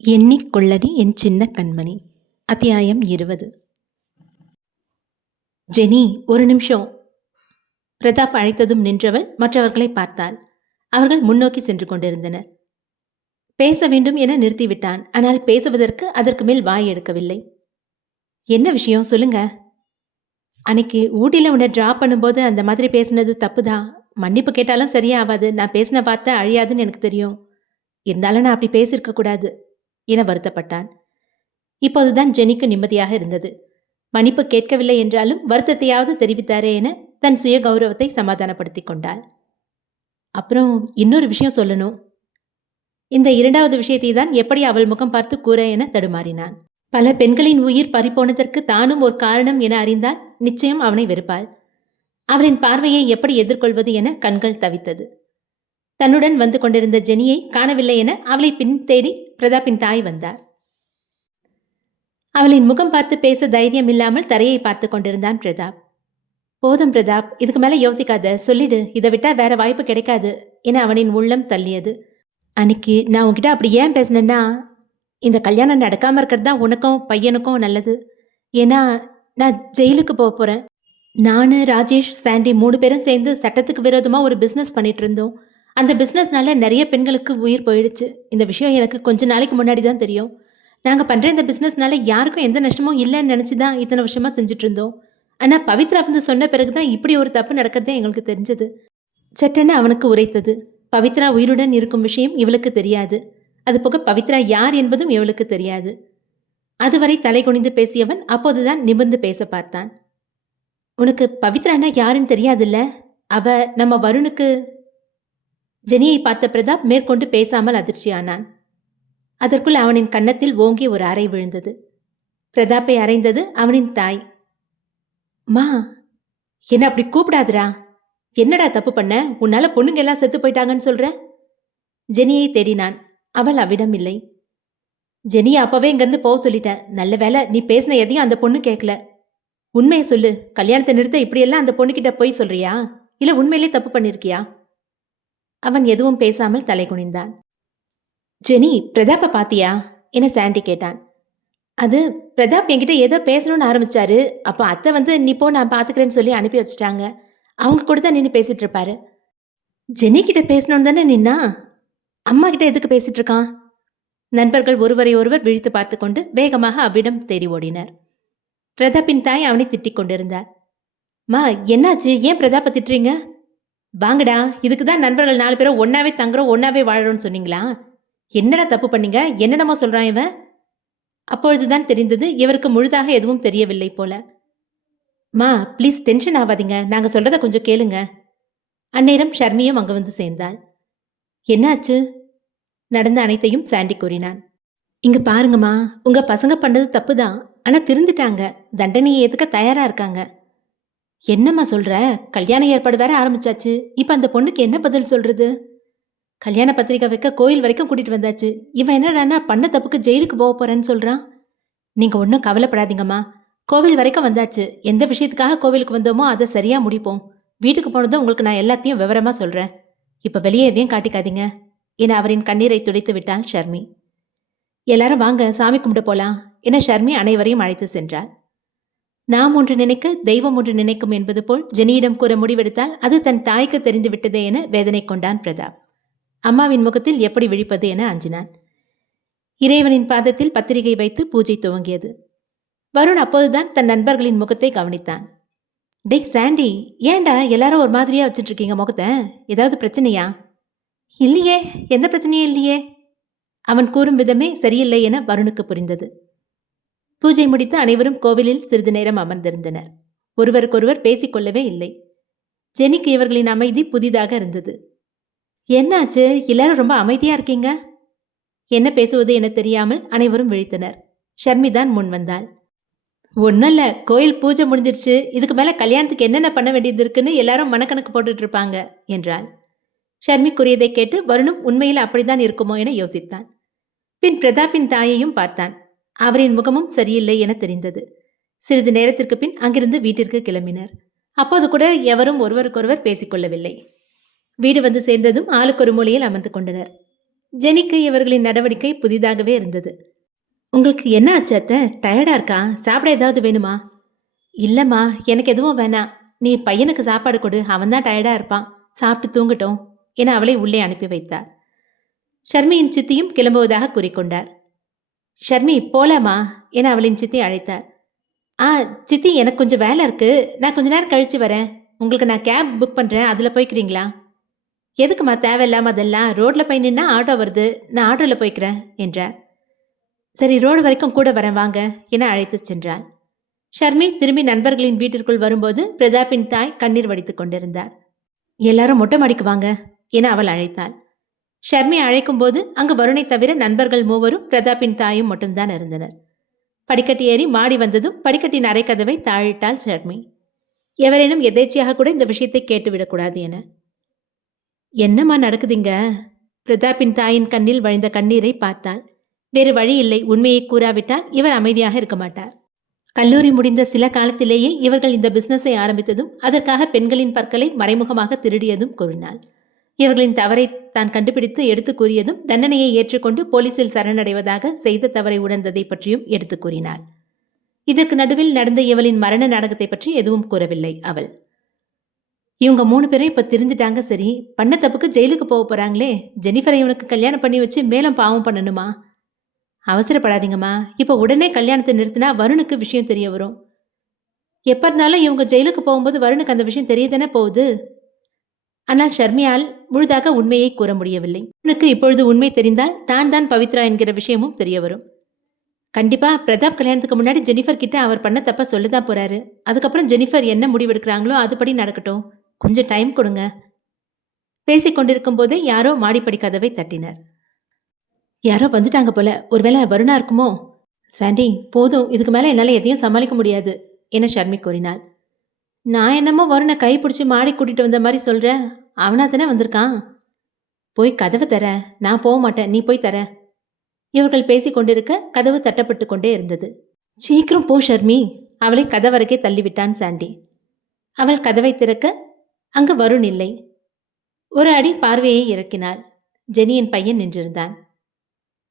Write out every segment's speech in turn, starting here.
எண்ணிக்கொள்ளடி என் சின்ன கண்மணி. அத்தியாயம் 20. ஜெனி, ஒரு நிமிஷம். பிரதாப் அழைத்ததும் நின்றவள் மற்றவர்களை பார்த்தாள். அவர்கள் முன்னோக்கி சென்று கொண்டிருந்தனர். பேச வேண்டும் என நிறுத்திவிட்டான். ஆனால் பேசுவதற்கு அதற்கு மேல் வாய் எடுக்கவில்லை. என்ன விஷயம் சொல்லுங்க. அன்னைக்கு ஊட்டியில் உன்னை டிராப் பண்ணும்போது அந்த மாதிரி பேசினது தப்புதான். மன்னிப்பு கேட்டாலும் சரியா ஆகாது. நான் பேசின வார்த்தை அழியாதுன்னு எனக்கு தெரியும். இருந்தாலும் நான் அப்படி பேசியிருக்க கூடாது என வருத்தப்பட்டான். இப்போதுதான் ஜெனிக்கு நிம்மதியாக இருந்தது. மன்னிப்பு கேட்கவில்லை என்றாலும் வருத்தத்தையாவது தெரிவித்தாரே என தன் சுய கௌரவத்தை சமாதானப்படுத்தி கொண்டாள். அப்புறம் இன்னொரு விஷயம் சொல்லணும். இந்த இரண்டாவது விஷயத்தை தான் எப்படி அவள் முகம் பார்த்து கூற என தடுமாறினான். பல பெண்களின் உயிர் பறிப்போனதற்கு தானும் ஒரு காரணம் என அறிந்தால் நிச்சயம் அவனை வெறுப்பாள். அவளின் பார்வையை எப்படி எதிர்கொள்வது என கண்கள் தவித்தது. தன்னுடன் வந்து கொண்டிருந்த ஜெனியை காணவில்லை என அவளை பின் தேடி பிரதாப்பின் தாய் வந்தார். அவளின் முகம் பார்த்து பேச தைரியம் இல்லாமல் தரையை பார்த்து கொண்டிருந்தான் பிரதாப். போதும் பிரதாப், இதுக்கு மேலே யோசிக்காத, சொல்லிடு, இதை விட்டா வேற வாய்ப்பு கிடைக்காது என அவனின் உள்ளம் தள்ளியது. அன்னைக்கு நான் உன்கிட்ட அப்படி ஏன் பேசினேன்னா, இந்த கல்யாணம் நடக்காமல் இருக்கிறது தான் உனக்கும் பையனுக்கும் நல்லது. ஏன்னா நான் ஜெயிலுக்கு போக போகிறேன். நான், ராஜேஷ், சாண்டி 3 பேரும் சேர்ந்து சட்டத்துக்கு விரோதமாக ஒரு பிஸ்னஸ் பண்ணிட்டு இருந்தோம். அந்த பிஸ்னஸ்னால நிறைய பெண்களுக்கு உயிர் போயிடுச்சு. இந்த விஷயம் எனக்கு கொஞ்ச நாளைக்கு முன்னாடி தான் தெரியும். நாங்கள் பண்ணுற இந்த பிஸ்னஸ்னால யாருக்கும் எந்த நஷ்டமும் இல்லைன்னு நினச்சி தான் இத்தனை வருஷமாக செஞ்சுட்டு இருந்தோம். ஆனால் பவித்ரா வந்து சொன்ன பிறகு தான் இப்படி ஒரு தப்பு நடக்கிறதே எங்களுக்கு தெரிஞ்சது. சட்டென்னு அவனுக்கு உரைத்தது. பவித்ரா உயிருடன் இருக்கும் விஷயம் இவளுக்கு தெரியாது. அதுபோக பவித்ரா யார் என்பதும் இவளுக்கு தெரியாது. அதுவரை தலை குனிந்து பேசியவன் அப்போதுதான் நிமிர்ந்து பேச பார்த்தான். உனக்கு பவித்ரானா யாருன்னு தெரியாதுல்ல? அவ நம்ம வருணுக்கு... ஜெனியை பார்த்த பிரதாப் மேற்கொண்டு பேசாமல் அதிர்ச்சியானான். அதற்குள் அவனின் கன்னத்தில் ஓங்கி ஒரு அறை விழுந்தது. பிரதாப்பை அறைந்தது அவனின் தாய். மா, என்ன அப்படி கூப்பிடாதுரா. என்னடா தப்பு பண்ண? உன்னால பொண்ணுங்க எல்லாம் செத்து போயிட்டாங்கன்னு சொல்ற? ஜெனியை தேடினான். அவள் அவ்விடம் இல்லை. ஜெனியை அப்பவே இங்கிருந்து போக சொல்லிட்டேன். நல்ல வேலை நீ பேசின எதையும் அந்த பொண்ணு கேட்கல. உண்மையை சொல்லு, கல்யாணத்தை நிறுத்த இப்படியெல்லாம் அந்த பொண்ணுகிட்ட போய் சொல்றியா, இல்ல உண்மையிலே தப்பு பண்ணிருக்கியா? அவன் எதுவும் பேசாமல் தலை குனிந்தான். ஜெனி, பிரதாப்பை பாத்தியா என சாண்டி கேட்டான். அது பிரதாப் என்கிட்ட ஏதோ பேசணும்னு ஆரம்பிச்சாரு. அப்போ அத்தை வந்து நீ போ, நான் பார்த்துக்கிறேன்னு சொல்லி அனுப்பி வச்சுட்டாங்க. அவங்க கூட தான் நின்று பேசிட்டு இருப்பாரு. ஜெனி கிட்ட பேசணும்னு தானே நின்னா? அம்மா கிட்ட எதுக்கு பேசிட்டு இருக்கான்? நண்பர்கள் ஒருவரை ஒருவர் விழித்து பார்த்து கொண்டு வேகமாக அவ்விடம் தேடி ஓடினர். பிரதாப்பின் தாய் அவனை திட்டிக் கொண்டிருந்தார். மா, என்னாச்சு? ஏன் பிரதாப்பை திட்டுறீங்க? வாங்கடா, இதுக்கு தான் நண்பர்கள் 4 பேரும் ஒன்னாவே தங்குறோம், ஒன்னாவே வாழறோம்னு சொன்னீங்களா? என்னடா தப்பு பண்ணீங்க? என்னென்னமோ சொல்றான் இவன். அப்பொழுதுதான் தெரிந்தது இவருக்கு முழுதாக எதுவும் தெரியவில்லை போல. மா, ப்ளீஸ் டென்ஷன் ஆகாதீங்க, நாங்கள் சொல்றதை கொஞ்சம் கேளுங்க. அந்நேரம் ஷர்மியும் அங்கு வந்து சேர்ந்தாள். என்னாச்சு? நடந்த அனைத்தையும் சாண்டி கூறினான். இங்க பாருங்கம்மா, உங்க பசங்க பண்ணது தப்பு தான், ஆனா திருந்துட்டாங்க, தண்டனையை ஏத்துக்க தயாரா இருக்காங்க. என்னம்மா சொல்ற? கல்யாண ஏற்பாடு வேற ஆரம்பிச்சாச்சு. இப்ப அந்த பொண்ணுக்கு என்ன பதில் சொல்றது? கல்யாண பத்திரிக்கை வைக்க கோயில் வரைக்கும் கூட்டிட்டு வந்தாச்சு. இவன் என்னடானா பண்ண தப்புக்கு ஜெயிலுக்கு போக போறேன்னு சொல்றான். நீங்க ஒன்றும் கவலைப்படாதீங்கம்மா, கோவில் வரைக்கும் வந்தாச்சு. எந்த விஷயத்துக்காக கோவிலுக்கு வந்தோமோ அதை சரியா முடிப்போம். வீட்டுக்கு போனதும் உங்களுக்கு நான் எல்லாத்தையும் விவரமா சொல்றேன். இப்ப வெளியே எதையும் காட்டிக்காதீங்க என அவரின் கண்ணீரை துடைத்து விட்டாள் ஷர்மி. எல்லாரும் வாங்க, சாமி கும்பிட போலாம் என ஷர்மி அனைவரையும் அழைத்து சென்றாள். நாம் ஒன்று நினைக்க தெய்வம் ஒன்று நினைக்கும் என்பது போல் ஜெனியிடம் கூற முடிவெடுத்தால் அது தன் தாய்க்கு தெரிந்து விட்டதே என வேதனை கொண்டான் பிரதாப். அம்மாவின் முகத்தில் எப்படி விழிப்பது என அஞ்சினான். இறைவனின் பாதத்தில் பத்திரிகை வைத்து பூஜை துவங்கியது. வருண் அப்போதுதான் தன் நண்பர்களின் முகத்தை கவனித்தான். டேய் சாண்டி, ஏண்டா எல்லாரும் ஒரு மாதிரியா வச்சுட்டு இருக்கீங்க முகத்தை? ஏதாவது பிரச்சனையா? இல்லையே, எந்த பிரச்சனையும் இல்லையே. அவன் கூறும் விதமே சரியில்லை என வருணுக்கு புரிந்தது. பூஜை முடித்து அனைவரும் கோவிலில் சிறிது நேரம் அமர்ந்திருந்தனர். ஒருவருக்கொருவர் பேசிக்கொள்ளவே இல்லை. ஜெனிக்கு இவர்களின் அமைதி புதிதாக இருந்தது. என்னாச்சு, எல்லாரும் ரொம்ப அமைதியா இருக்கீங்க? என்ன பேசுவது என தெரியாமல் அனைவரும் விழித்தனர். ஷர்மிதான் முன் வந்தாள். ஒன்னும் கோயில் பூஜை முடிஞ்சிருச்சு, இதுக்கு மேல கல்யாணத்துக்கு என்னென்ன பண்ண வேண்டியது இருக்குன்னு எல்லாரும் மனக்கணக்கு போட்டுட்டு இருப்பாங்க என்றாள். ஷர்மி கூறியதை கேட்டு வருணும் உண்மையில் அப்படித்தான் இருக்குமோ என யோசித்தான். பின் பிரதாப்பின் தாயையும் பார்த்தான். அவரின் முகமும் சரியில்லை என தெரிந்தது. சிறிது நேரத்திற்கு பின் அங்கிருந்து வீட்டிற்கு கிளம்பினர். அப்போது கூட எவரும் ஒருவருக்கொருவர் பேசிக்கொள்ளவில்லை. வீடு வந்து சேர்ந்ததும் ஆளுக்கு ஒரு மூலையில் அமர்ந்து கொண்டனர். ஜெனிக்கு இவர்களின் நடவடிக்கை புதிதாகவே இருந்தது. உங்களுக்கு என்ன ஆச்சு அத்தை? டயர்டா இருக்கா? சாப்பிட ஏதாவது வேணுமா? இல்லம்மா, எனக்கு எதுவும் வேணாம். நீ பையனுக்கு சாப்பாடு கொடு, அவன்தான் டயர்டா இருப்பான். சாப்பிட்டு தூங்கட்டும் என அவளை உள்ளே அனுப்பி வைத்தார். ஷர்மியின் சித்தியும் கிளம்புவதாக கூறிக்கொண்டார். ஷர்மி போலாமா என அவளின் சித்தி அழைத்தார். ஆ சித்தி, எனக்கு கொஞ்சம் வேலை இருக்கு, நான் கொஞ்ச நேரம் கழிச்சு வரேன். உங்களுக்கு நான் கேப் புக் பண்றேன், அதுல போய்க்கிறீங்களா? எதுக்குமா தேவையில்லாம அதெல்லாம்? ரோட்ல போய் நின்னா ஆட்டோ வருது, நான் ஆட்டோல போய்க்கிறேன் என்றார். சரி, ரோடு வரைக்கும் கூட வரேன் வாங்க என அழைத்து சென்றார். ஷர்மி திரும்பி நண்பர்களின் வீட்டிற்குள் வரும்போது பிரதாப்பின் தாய் கண்ணீர் வடித்துக் கொண்டிருந்தார். எல்லாரும் மொட்டை மாடிக்கு வாங்க என அவள் அழைத்தாள். ஷர்மி அழைக்கும் போது அங்கு வருணை தவிர நண்பர்கள் மூவரும் பிரதாப்பின் தாயும் மட்டும்தான் இருந்தனர். படிக்கட்டு ஏறி மாடி வந்ததும் படிக்கட்டின் அரைக்கதவை தாழிட்டாள் ஷர்மி. எவரேனும் எதேச்சியாக கூட இந்த விஷயத்தை கேட்டுவிடக்கூடாது என. என்னம்மா நடக்குதுங்க? பிரதாப்பின் தாயின் கண்ணில் வழிந்த கண்ணீரை பார்த்தாள். வேறு வழி இல்லை, உண்மையை கூறாவிட்டால் இவர் அமைதியாக இருக்க மாட்டார். கல்லூரி முடிந்த சில காலத்திலேயே இவர்கள் இந்த பிசினஸை ஆரம்பித்ததும் அதற்காக பெண்களின் பற்களை மறைமுகமாக திருடியதும் கூறினாள். இவர்களின் தவறை தான் கண்டுபிடித்து எடுத்து கூறியதும் தண்டனையை ஏற்றுக்கொண்டு போலீசில் சரணடைவதாக செய்த தவறை உணர்ந்ததை பற்றியும் எடுத்து கூறினாள். இதற்கு நடுவில் நடந்த இவளின் மரண நாடகத்தை பற்றி எதுவும் கூறவில்லை அவள். இவங்க 3 பேரும் இப்ப திருந்துட்டாங்க, சரி, பண்ண தப்புக்கு ஜெயிலுக்கு போக போறாங்களே, ஜெனிஃபரை இவனுக்கு கல்யாணம் பண்ணி வச்சு மேலும் பாவம் பண்ணணுமா? அவசரப்படாதீங்கம்மா, இப்ப உடனே கல்யாணத்தை நிறுத்தினா வருணுக்கு விஷயம் தெரிய வரும். எப்ப இருந்தாலும் இவங்க ஜெயிலுக்கு போகும்போது வருணுக்கு அந்த விஷயம் தெரியதானே போகுது. ஆனால் ஷர்மியால் முழுதாக உண்மையை கூற முடியவில்லை. அவனுக்கு இப்பொழுது உண்மை தெரிந்தால் தான் தான் பவித்ரா என்கிற விஷயமும் தெரிய வரும். கண்டிப்பா பிரதாப் கல்யாணத்துக்கு முன்னாடி ஜெனிஃபர் கிட்ட அவர் பண்ண தப்ப சொல்லதான் போறாரு. அதுக்கப்புறம் ஜெனிஃபர் என்ன முடிவெடுக்கிறாங்களோ அதுபடி நடக்கட்டும், கொஞ்சம் டைம் கொடுங்க. பேசிக் கொண்டிருக்கும் போதே யாரோ மாடிப்படி கதவை தட்டினர். யாரோ வந்துட்டாங்க போல, ஒருவேளை வருணா இருக்குமோ? சாண்டி, போதும், இதுக்கு மேல என்னால எதையும் சமாளிக்க முடியாது என ஷர்மி கூறினாள். நான் என்னமோ வருணை கை பிடிச்சி மாடி கூட்டிட்டு வந்த மாதிரி சொல்றேன். அவனா தானே வந்திருக்கான். போய் கதவை தர. நான் போக மாட்டேன், நீ போய் தர. இவர்கள் பேசிக் கொண்டிருக்க கதவு தட்டப்பட்டு கொண்டே இருந்தது. சீக்கிரம் போ ஷர்மி, அவளை கதவரைக்கே தள்ளிவிட்டான் சாண்டி. அவள் கதவை திறக்க அங்கு வருண் இல்லை. ஒரு அடி பார்வையை இறக்கினாள். ஜெனியின் பையன் நின்றிருந்தான்.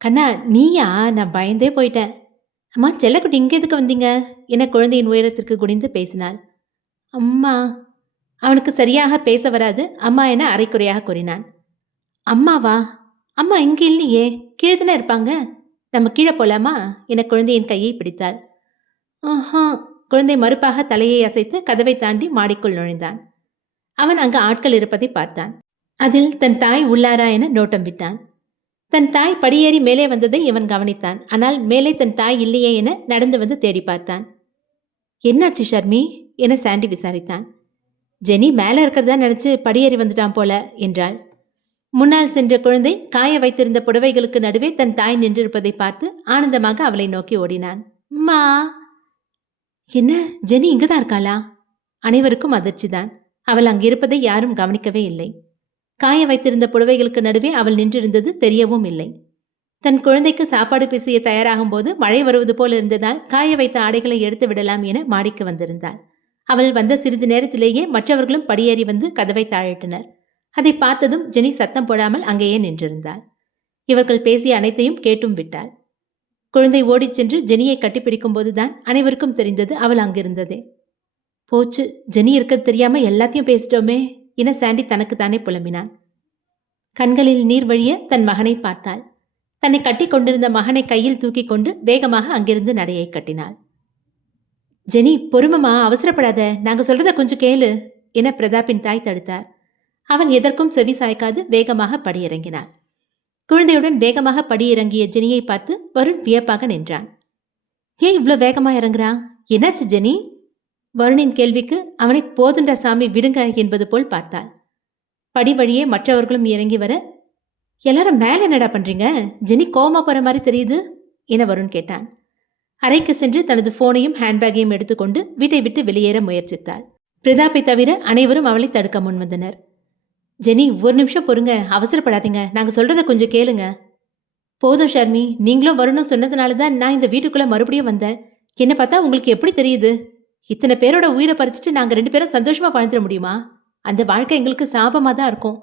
கண்ணா, நீயா? நான் பயந்தே போயிட்டேன். அம்மா, செல்லக்குட்டி இங்கே எதுக்கு வந்தீங்க என குழந்தையின் உயரத்திற்கு குனிந்து பேசினாள். அம்மா. அவனுக்கு சரியாக பேச வராது. அம்மா என அரைக்குறையாக கூறினான். அம்மாவா? அம்மா இங்கே இல்லையே, கீழே தானே இருப்பாங்க. நம்ம கீழே போலாமா என குழந்தையின் கையை பிடித்தாள். ஆஹா. குழந்தை மறுப்பாக தலையை அசைத்து கதவை தாண்டி மாடிக்குள் நுழைந்தான். அவன் அங்கு ஆட்கள் இருப்பதை பார்த்தான். அதில் தன் தாய் உள்ளாரா என நோட்டம் விட்டான். தன் தாய் படியேறி மேலே வந்ததை இவன் கவனித்தான். ஆனால் மேலே தன் தாய் இல்லையே என நடந்து வந்து தேடி பார்த்தான். என்னாச்சு ஷர்மி என சாண்டி விசாரித்தான். ஜெனி மேலே இருக்கிறதா நினைச்சு படியேறி வந்துட்டான் போல என்றாள். முன்னால் சென்ற குழந்தை காய வைத்திருந்த புடவைகளுக்கு நடுவே தன் தாய் நின்றிருப்பதை பார்த்து ஆனந்தமாக அவளை நோக்கி ஓடினான். மா. என்ன, ஜெனி இங்கதான் இருக்காளா? அனைவருக்கும் அதிர்ச்சிதான். அவள் அங்கிருப்பதை யாரும் கவனிக்கவே இல்லை. காய வைத்திருந்த புடவைகளுக்கு நடுவே அவள் நின்றிருந்தது தெரியவும் இல்லை. தன் குழந்தைக்கு சாப்பாடு பிசைய தயாராகும் போது மழை வருவது போல் இருந்ததால் காய வைத்த ஆடைகளை எடுத்து விடலாம் என மாடிக்கு வந்திருந்தாள். அவள் வந்த சிறிது நேரத்திலேயே மற்றவர்களும் படியேறி வந்து கதவை தாழிட்டனர். அதை பார்த்ததும் ஜெனி சத்தம் போடாமல் அங்கேயே நின்றிருந்தாள். இவர்கள் பேசிய அனைத்தையும் கேட்டும் விட்டாள். குழந்தை ஓடிச் சென்று ஜெனியை கட்டிப்பிடிக்கும் போதுதான் அனைவருக்கும் தெரிந்தது அவள் அங்கிருந்ததே. போச்சு, ஜெனி இருக்கிறது தெரியாம எல்லாத்தையும் பேசிட்டோமே என சாண்டி தனக்குத்தானே புலம்பினான். கண்களில் நீர் வழிய தன் மகனை பார்த்தாள். தன்னை கட்டி கொண்டிருந்த மகனை கையில் தூக்கி கொண்டு வேகமாக அங்கிருந்து நடையை கட்டினாள். ஜெனி, பொறுமமா, அவசரப்படாத, நாங்க சொல்றத கொஞ்சம் கேளு என பிரதாப்பின் தாய் தடுத்தார். அவன் எதற்கும் செவி சாய்க்காது வேகமாக படியிறங்கினான். குழந்தையுடன் வேகமாக படியிறங்கிய ஜெனியை பார்த்து வருண் வியப்பாக நின்றான். ஏன் இவ்வளோ வேகமா இறங்குறான்? என்னாச்சு ஜெனி? வருணின் கேள்விக்கு அவனை போதுண்டா சாமி, விடுங்க என்பது போல் பார்த்தாள். படி வழியே மற்றவர்களும் இறங்கி வர, எல்லாரும் மேலே என்னடா பண்றீங்க? ஜெனி கோமா போற மாதிரி தெரியுது என வருண் கேட்டான். அறைக்கு சென்று தனது போனையும் ஹேண்ட்பேக்கையும் எடுத்துக்கொண்டு வீட்டை விட்டு வெளியேற முயற்சித்தாள். பிரதாப்பை தவிர அனைவரும் அவளை தடுக்க முன்வந்தனர். ஜெனி, ஒரு நிமிஷம் பொறுங்க, அவசரப்படாதீங்க, நாங்க சொல்றத கொஞ்சம் கேளுங்க. போதும் ஷர்மி, நீங்களும் வரணும் சொன்னதுனால தான் நான் இந்த வீட்டுக்குள்ள மறுபடியும் வந்தேன். என்ன பார்த்தா உங்களுக்கு எப்படி தெரியுது? இத்தனை பேரோட உயிரை பறிச்சுட்டு நாங்க 2 பேரும் சந்தோஷமா வாழ்ந்துட முடியுமா? அந்த வாழ்க்கை எங்களுக்கு சாபமா தான் இருக்கும்.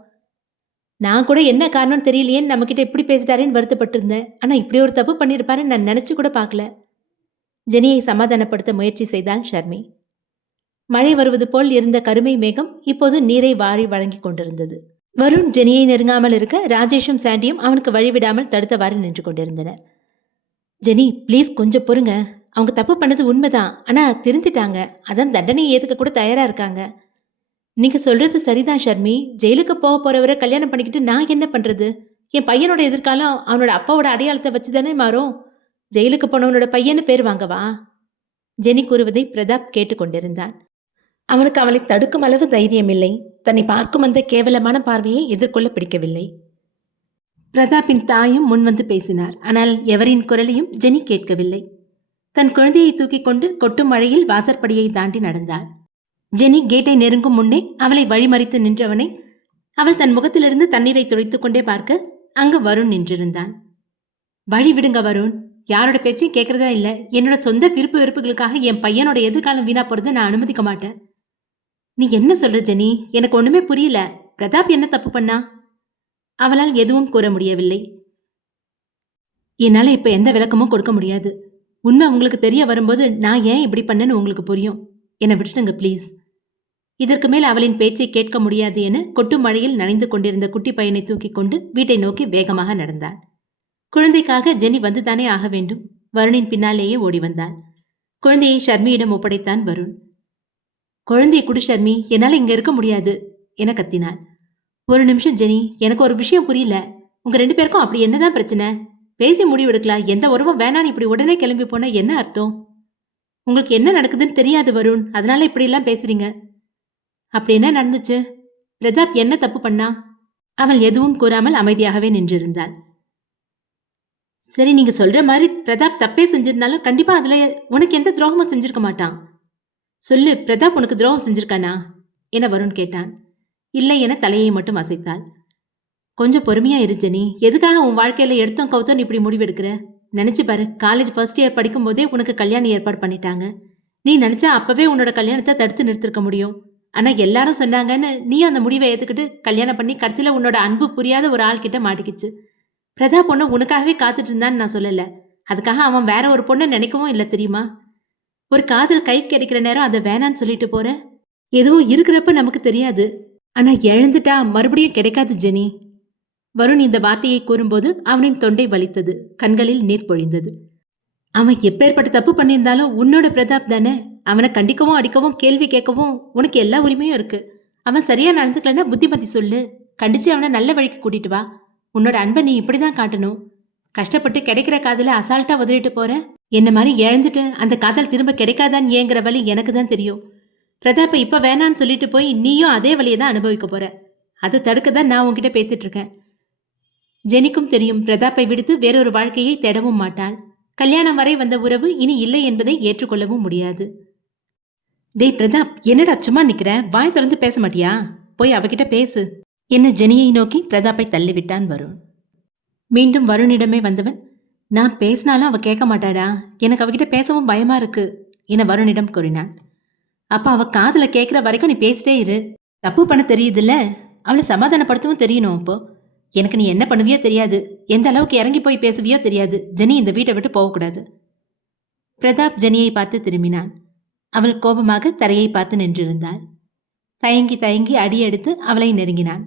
நான் கூட என்ன காரணம் தெரியலையேன்னு நம்மக்கிட்ட இப்படி பேசிட்டாரேன்னு வருத்தப்பட்டிருந்தேன். ஆனா இப்படி ஒரு தப்பு பண்ணியிருப்பாருன்னு நான் நினைச்சு கூட பார்க்கல. ஜெனியை சமாதானப்படுத்த முயற்சி செய்தாள் ஷர்மி. மழை வருவது போல் இருந்த கருமை மேகம் இப்போது நீரை வாரி வழங்கிக் கொண்டிருந்தது. வருண் ஜெனியை நெருங்காமல் இருக்க ராஜேஷும் சாண்டியும் அவனுக்கு வழிவிடாமல் தடுத்தவாறு நின்று கொண்டிருந்தனர். ஜெனி ப்ளீஸ் கொஞ்சம் பொறுங்க. அவங்க தப்பு பண்ணது உண்மைதான். ஆனா திருந்திட்டாங்க. அதான் தண்டனையை ஏத்துக்க கூட தயாரா இருக்காங்க. நீங்க சொல்றது சரிதான் ஷர்மி. ஜெயிலுக்கு போக போறவரை கல்யாணம் பண்ணிக்கிட்டு நான் என்ன பண்றது? என் பையனோட எதிர்காலம் அவனோட அப்பாவோட அடையாளத்தை வச்சு தானே மாறும். ஜெயிலுக்கு போனவனோட பையன்னு பேர் வாங்கவா? ஜெனி கூறுவதை பிரதாப் கேட்டுக்கொண்டிருந்தான். அவனுக்கு அவளை தடுக்கும் அளவு தைரியம் இல்லை. தன்னை பார்க்கும் அந்த கேவலமான பார்வையை எதிர்கொள்ள பிடிக்கவில்லை. பிரதாப்பின் தாயும் முன்வந்து பேசினார். ஆனால் எவரின் குரலையும் ஜெனி கேட்கவில்லை. தன் குழந்தையை தூக்கிக் கொண்டு கொட்டும் மழையில் வாசற்படியை தாண்டி நடந்தாள். ஜெனி கேட்டை நெருங்கும் முன்னே அவளை வழிமறித்து நின்றவனை அவள் தன் முகத்திலிருந்து தண்ணீரை துடைத்துக் கொண்டே பார்க்க அங்கு வருண் நின்றிருந்தான். வழி விடுங்க வருண். யாரோட பேச்சையும் கேட்கறதா இல்ல. என்னோட சொந்த விருப்பு வெறுப்புகளுக்காக என் பையனோட எதிர்காலம் வீணா போறதை நான் அனுமதிக்க மாட்டேன். நீ என்ன சொல்ற ஜெனி? எனக்கு ஒண்ணுமே புரியல. பிரதாப் என்ன தப்பு பண்ணா? அவளால் எதுவும் கூற முடியவில்லை. என்னால இப்ப எந்த விளக்கமும் கொடுக்க முடியாது. உண்மை உங்களுக்கு தெரிய வரும்போது நான் ஏன் இப்படி பண்ணேன்னு உங்களுக்கு புரியும். என்னை விட்டுடுங்க ப்ளீஸ். இதற்கு மேல் அவளின் பேச்சை கேட்க முடியாது என கொட்டும் மழையில் நனைந்து கொண்டிருந்த குட்டி பையனை தூக்கிக் கொண்டு வீட்டை நோக்கி வேகமாக நடந்தாள். குழந்தைக்காக ஜெனி வந்துதானே ஆக வேண்டும். வருணின் பின்னாலேயே ஓடி வந்தாள். குழந்தையை ஷர்மியிடம் ஒப்படைத்தான் வருண். குழந்தையை குடு ஷர்மி, என்னால் இங்க இருக்க முடியாது என கத்தினாள். ஒரு நிமிஷம் ஜெனி, எனக்கு ஒரு விஷயம் புரியல. உங்க 2 பேருக்கும் அப்படி என்னதான் பிரச்சனை? பேசி முடிவெடுக்கலாம். எந்த உறவும் வேணான்னு இப்படி உடனே கிளம்பி போனா என்ன அர்த்தம்? உங்களுக்கு என்ன நடக்குதுன்னு தெரியாது வருண், அதனால இப்படியெல்லாம் பேசுறீங்க. அப்படி என்ன நடந்துச்சு? பிரதாப் என்ன தப்பு பண்ணா? அவள் எதுவும் கூறாமல் அமைதியாகவே நின்றிருந்தாள். சரி, நீங்க சொல்ற மாதிரி பிரதாப் தப்பே செஞ்சிருந்தாலும் கண்டிப்பா அதுல உனக்கு எந்த துரோகமும் செஞ்சிருக்க மாட்டான். சொல்லு, பிரதாப் உனக்கு துரோகம் செஞ்சிருக்கானா என வருண் கேட்டான். இல்லை என தலையை மட்டும் அசைத்தாள். கொஞ்சம் பொறுமையா இரு ஜெனி. எதுக்காக உன் வாழ்க்கையில எடுத்தோம் கவுத்தோன்னு இப்படி முடிவெடுக்கிற? நினைச்சு பாரு, காலேஜ் ஃபர்ஸ்ட் இயர் படிக்கும் போதே உனக்கு கல்யாணம் ஏற்பாடு பண்ணிட்டாங்க. நீ நினைச்சா அப்பவே உன்னோட கல்யாணத்தை தடுத்து நிறுத்திருக்க முடியும். ஆனா எல்லாரும் சொன்னாங்கன்னு நீயும் அந்த முடிவை ஏத்துக்கிட்டு கல்யாணம் பண்ணி கடைசியில உன்னோட அன்பு புரியாத ஒரு ஆள் கிட்ட மாட்டிக்கிச்சு. பிரதாப் பொண்ணு உனக்காகவே காத்துட்டு இருந்தான்னு நான் சொல்லல. அதுக்காக அவன் வேற ஒரு பொண்ணை நினைக்கவும் இல்லை தெரியுமா? ஒரு காதல் கை கிடைக்கிற நேரம் அதை வேணான்னு சொல்லிட்டு போற. எதுவும் இருக்கிறப்ப நமக்கு தெரியாது. ஆனா இழந்துட்டா மறுபடியும் கிடைக்காது ஜெனி. வருண் இந்த வார்த்தையை கூறும்போது அவனின் தொண்டை வலித்தது. கண்களில் நீர் பொழிந்தது. அவன் எப்பேற்பட்ட தப்பு பண்ணியிருந்தாலும் உன்னோட பிரதாப் தானே. அவனை கண்டிக்கவும் அடிக்கவும் கேள்வி கேட்கவும் உனக்கு எல்லா உரிமையும் இருக்கு. அவன் சரியா நடந்துக்கலன்னா புத்திமதி சொல்லு. கண்டிச்சு அவனை நல்ல வழிக்கு கூட்டிட்டு வா. உன்னோட அன்பை நீ இப்படிதான் காட்டணும். கஷ்டப்பட்டு கிடைக்கிற காதல அசால்ட்டா உதறிட்டு போற. என்ன மாதிரி இழந்துட்டு அந்த காதல் திரும்ப கிடைக்காதான்னு ஏங்குற வழி எனக்கு தான் தெரியும். பிரதாப்பை இப்ப வேணான்னு சொல்லிட்டு போய் நீயும் அதே வழியை தான் அனுபவிக்க போற. அதை தடுக்க தான் நான் உன்கிட்ட பேசிட்டு இருக்கேன். ஜெனிக்கும் தெரியும் பிரதாப்பை விடுத்து வேறொரு வாழ்க்கையை தேடவும் மாட்டாள். கல்யாணம் வரை வந்த உறவு இனி இல்லை என்பதை ஏற்றுக்கொள்ளவும் முடியாது. டேய் பிரதாப், என்னடா சும்மா நிக்கிற? வாய் திறந்து பேச மாட்டியா? போய் அவகிட்ட பேசு என்ன ஜெனியை நோக்கி பிரதாப்பை தள்ளிவிட்டான் வருண். மீண்டும் வருணிடமே வந்தவன், நான் பேசினாலும் அவ கேட்க மாட்டாடா. எனக்கு அவகிட்ட பேசவும் பயமா இருக்கு என வருணிடம் கூறினான். அப்ப அவ காதுல கேட்கிற வரைக்கும் நீ பேசிட்டே இரு. தப்பு பண்ண தெரியுதுல்ல, அவளை சமாதானப்படுத்தவும் தெரியணும். அப்போ எனக்கு நீ என்ன பண்ணுவியோ தெரியாது, எந்த அளவுக்கு இறங்கி போய் பேசுவியோ தெரியாது. ஜெனி இந்த வீட்டை விட்டு போகக்கூடாது. பிரதாப் ஜெனியை பார்த்து திரும்பினான். அவள் கோபமாக தரையை பார்த்து நின்றிருந்தாள். தயங்கி தயங்கி அடியெடுத்து அவளை நெருங்கினான்.